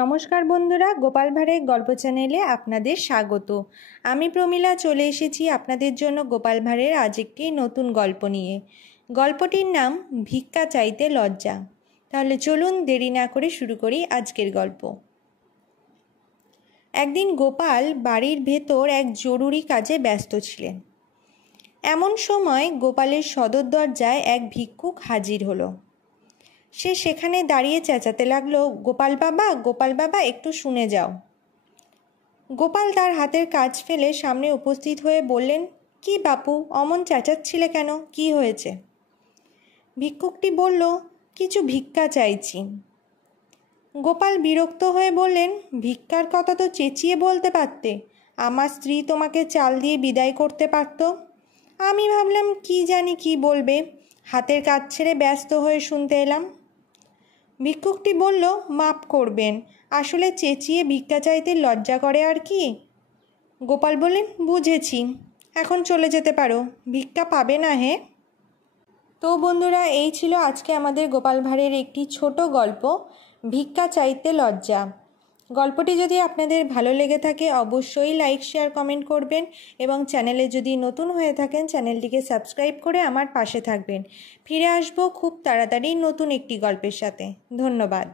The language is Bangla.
নমস্কার বন্ধুরা, গোপাল ভাঁড়ের গল্প চ্যানেলে আপনাদের স্বাগত। আমি প্রমীলা চলে এসেছি আপনাদের জন্য গোপাল ভাঁড়ের আজ একটি নতুন গল্প নিয়ে। গল্পটির নাম ভিক্ষা চাইতে লজ্জা। তাহলে চলুন দেরি না করে শুরু করি আজকের গল্প। একদিন গোপাল বাড়ির ভেতর এক জরুরি কাজে ব্যস্ত ছিলেন। এমন সময় গোপালের সদর দরজায় এক ভিক্ষুক হাজির হলো। সে সেখানে দাঁড়িয়ে চেঁচাতে লাগলো, গোপাল বাবা একটু শুনে যাও। গোপাল তার হাতের কাজ ফেলে সামনে উপস্থিত হয়ে বললেন, কি বাপু, অমন চেঁচাচ্ছিলে কেন, কি হয়েছে? ভিক্ষুকটি বলল, কিছু ভিক্ষা চাইছি। গোপাল বিরক্ত হয়ে বললেন, ভিক্ষার কথা তো চেঁচিয়ে বলতে পারতে, আমার স্ত্রী তোমাকে চাল দিয়ে বিদায় করতে পারত। আমি ভাবলাম কি জানি কি বলবে, হাতের কাজ ছেড়ে ব্যস্ত হয়ে শুনতে এলাম। ভিক্ষুকটি বলল, মাপ করবেন, আসলে চেঁচিয়ে ভিক্ষা চাইতে লজ্জা করে আর কি। গোপাল বললেন, বুঝেছি, এখন চলে যেতে পারো, ভিক্ষা পাবে না হে। তো বন্ধুরা, এই ছিল আজকে আমাদের গোপাল ভাঁড়ের একটি ছোট গল্প, ভিক্ষা চাইতে লজ্জা। গল্পটি যদি আপনাদের ভালো লেগে থাকে অবশ্যই লাইক, শেয়ার, কমেন্ট করবেন এবং চ্যানেলে যদি নতুন হয়ে থাকেন চ্যানেলটিকে সাবস্ক্রাইব করে আমার পাশে থাকবেন। ফিরে আসবো খুব তাড়াতাড়ি নতুন একটি গল্পের সাথে। ধন্যবাদ।